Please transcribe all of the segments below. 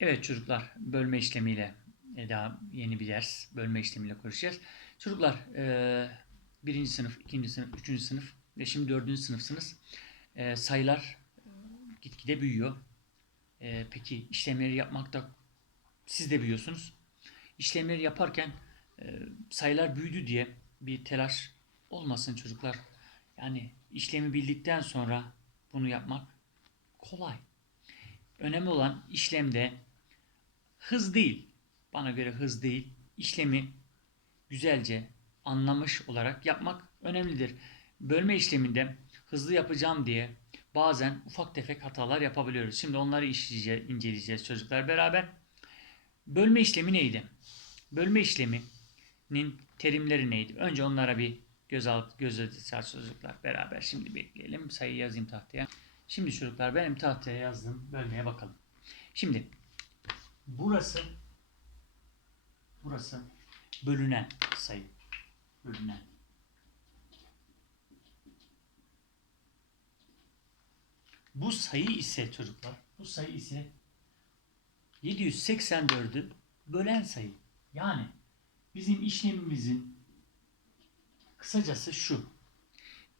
Evet çocuklar, bölme işlemiyle e, daha yeni bir ders, bölme işlemiyle konuşacağız. Çocuklar, e, birinci sınıf, ikinci sınıf, üçüncü sınıf ve şimdi dördüncü sınıfsınız. E, sayılar gitgide büyüyor. Peki işlemleri yapmakta siz de büyüyorsunuz. İşlemleri yaparken sayılar büyüdü diye bir telaş olmasın çocuklar. Yani işlemi bildikten sonra bunu yapmak kolay. Önemli olan işlemde hız değil. Bana göre hız değil. İşlemi güzelce anlamış olarak yapmak önemlidir. Bölme işleminde hızlı yapacağım diye bazen ufak tefek hatalar yapabiliyoruz. Şimdi onları işleyeceğiz, inceleyeceğiz çocuklar beraber. Bölme işlemi neydi? Bölme işleminin terimleri neydi? Önce onlara bir göz alıp göz atacağız çocuklar beraber. Şimdi bekleyelim. Sayı yazayım tahtaya. Şimdi çocuklar benim tahtaya yazdığım bölmeye bakalım. Şimdi burası burası bölünen sayı. Bölünen. Bu sayı ise çocuklar, bu sayı ise 784'ü bölen sayı. Yani bizim işlemimizin kısacası şu.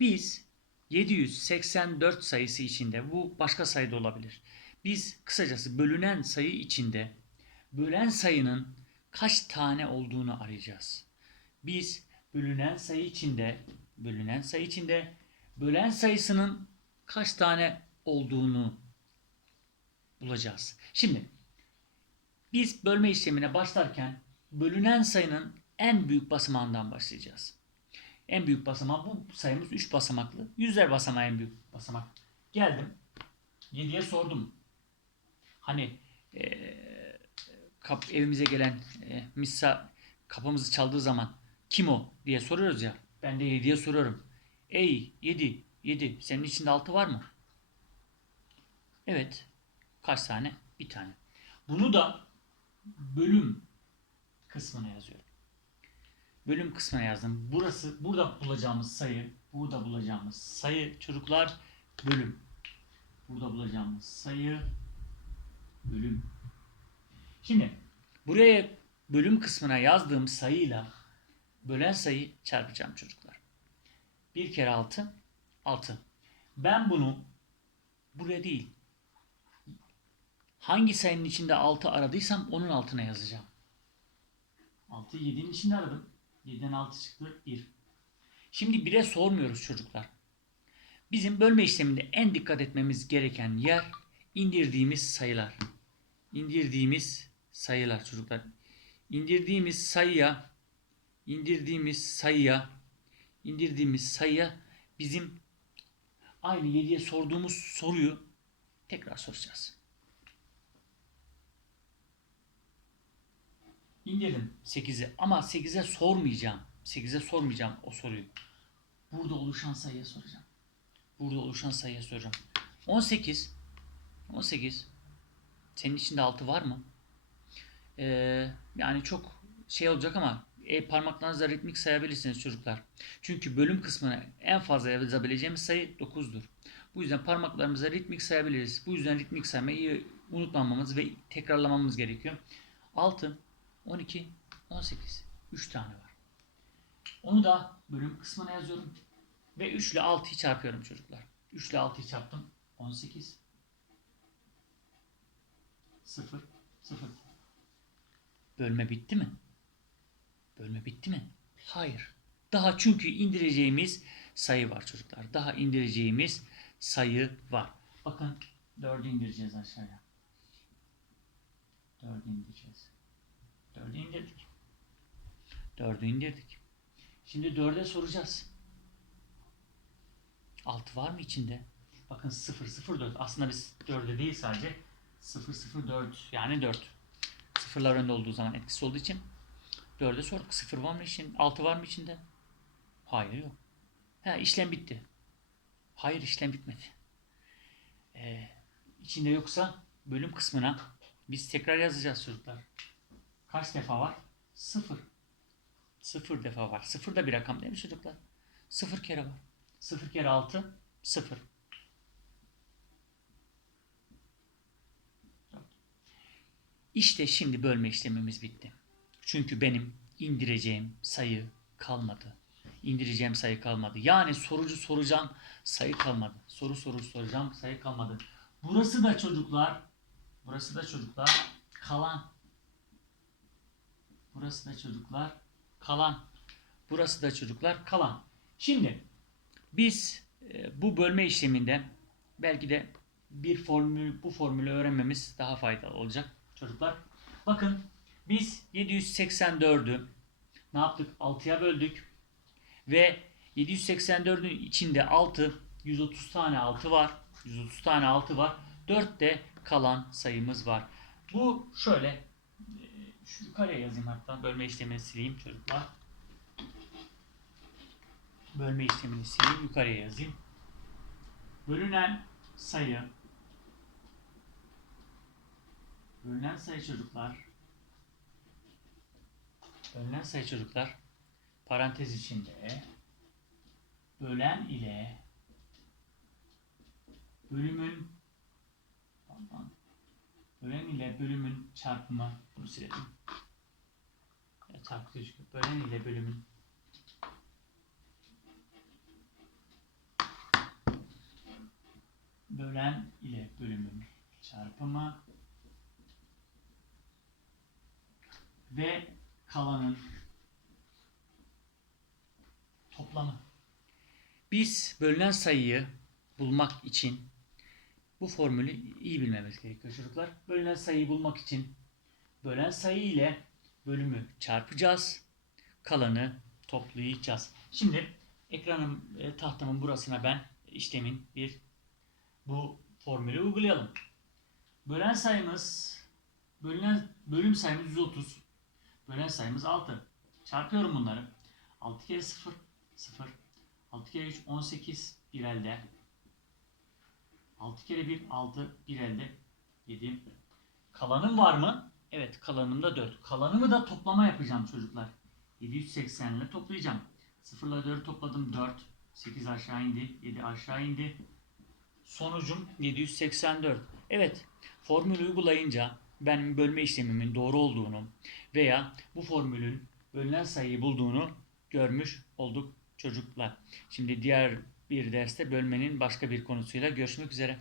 Biz 784 sayısı içinde bu başka sayı da olabilir. Biz kısacası bölünen sayı içinde bölen sayının kaç tane olduğunu arayacağız. Biz bölünen sayı içinde bölünen sayı içinde bölen sayısının kaç tane olduğunu bulacağız. Şimdi biz bölme işlemine başlarken bölünen sayının en büyük basamağından başlayacağız. En büyük basamağı bu sayımız 3 basamaklı. Yüzler basamağı en büyük basamak. Geldim. 7'ye sordum. Hani eee, kap, evimize gelen e, missa kapımızı çaldığı zaman kim o diye soruyoruz ya. Ben de 7'ye soruyorum. Ey 7 7 senin içinde 6 var mı? Evet. Kaç tane? Bir tane. Bunu da bölüm kısmına yazıyorum. Bölüm kısmına yazdım. Burası burada bulacağımız sayı, burada bulacağımız sayı çocuklar bölüm. Burada bulacağımız sayı bölüm. Şimdi buraya bölüm kısmına yazdığım sayıyla bölen sayı çarpacağım çocuklar. 1 kere 6 6. Ben bunu buraya değil hangi sayının içinde 6 aradıysam onun altına yazacağım. 6 7'nin içinde aradım. 7'den 6 çıktı 1. Şimdi 1'e sormuyoruz çocuklar. Bizim bölme işleminde en dikkat etmemiz gereken yer indirdiğimiz sayılar. İndirdiğimiz sayılar çocuklar. İndirdiğimiz sayıya indirdiğimiz sayıya indirdiğimiz sayıya bizim aynı 7'ye sorduğumuz soruyu tekrar soracağız. İndirdim 8'i ama 8'e sormayacağım. 8'e sormayacağım o soruyu. Burada oluşan sayıya soracağım. Burada oluşan sayıya soracağım. 18 18 senin içinde 6 var mı? Ee, yani çok şey olacak ama e, parmaklarınızla ritmik sayabilirsiniz çocuklar. Çünkü bölüm kısmına en fazla yazabileceğimiz sayı 9'dur. Bu yüzden parmaklarımıza ritmik sayabiliriz. Bu yüzden ritmik saymayı unutmamamız ve tekrarlamamız gerekiyor. 6 12, 18. 3 tane var. Onu da bölüm kısmına yazıyorum. Ve 3 ile 6'yı çarpıyorum çocuklar. 3 ile 6'yı çarptım. 18. 0, 0. Bölme bitti mi? Bölme bitti mi? Hayır. Daha çünkü indireceğimiz sayı var çocuklar. Daha indireceğimiz sayı var. Bakın 4'ü indireceğiz aşağıya. 4'ü indireceğiz. 4'ü indirdik. 4'ü indirdik. Şimdi 4'e soracağız. 6 var mı içinde? Bakın 0, 0, 4. Aslında biz 4'e değil sadece 0, 0, 4 yani 4. Sıfırlar önde olduğu zaman etkisi olduğu için 4'e sorduk. 0 var mı için? 6 var mı içinde? Hayır yok. Ha işlem bitti. Hayır işlem bitmedi. Ee, içinde yoksa bölüm kısmına biz tekrar yazacağız çocuklar. Kaç defa var? Sıfır. Sıfır defa var. Sıfır da bir rakam değil mi çocuklar? Sıfır kere var. Sıfır kere altı, sıfır. İşte şimdi bölme işlemimiz bitti. Çünkü benim indireceğim sayı kalmadı. İndireceğim sayı kalmadı. Yani sorucu soracağım sayı kalmadı. Soru soru soracağım sayı kalmadı. Burası da çocuklar. Burası da çocuklar kalan. Burası da çocuklar kalan. Burası da çocuklar kalan. Şimdi biz e, bu bölme işleminde belki de bir formül bu formülü öğrenmemiz daha faydalı olacak çocuklar. Bakın biz 784'ü ne yaptık? 6'ya böldük. Ve 784'ün içinde 6 130 tane 6 var. 130 tane 6 var. 4 de kalan sayımız var. Bu şöyle e, şu yukarıya yazayım hatta bölme işlemini sileyim çocuklar. Bölme işlemini sileyim yukarıya yazayım. Bölünen sayı Bölünen sayı çocuklar Bölünen sayı çocuklar parantez içinde bölen ile bölümün bölen ile bölümün çarpımı bunu silelim. Ya, çarpı. Bölen ile bölümün bölen ile bölümün çarpımı ve kalanın toplamı. Biz bölünen sayıyı bulmak için bu formülü iyi bilmemiz gerekiyor çocuklar. Bölünen sayıyı bulmak için bölen sayı ile bölümü çarpacağız. Kalanı toplayacağız. Şimdi ekranım e, tahtamın burasına ben işlemin bir bu formülü uygulayalım. Bölen sayımız bölünen bölüm sayımız 130. Bölen sayımız 6. Çarpıyorum bunları. 6 kere 0 0 6 kere 3 18 bir elde. 6 kere 1 6 bir elde. 7. Kalanım var mı? Evet kalanım da 4. Kalanımı da toplama yapacağım çocuklar. 780 ile toplayacağım. 0 ile 4'ü topladım 4. 8 aşağı indi. 7 aşağı indi. Sonucum 784. Evet, formülü uygulayınca benim bölme işlemimin doğru olduğunu veya bu formülün bölünen sayıyı bulduğunu görmüş olduk çocuklar. Şimdi diğer bir derste bölmenin başka bir konusuyla görüşmek üzere.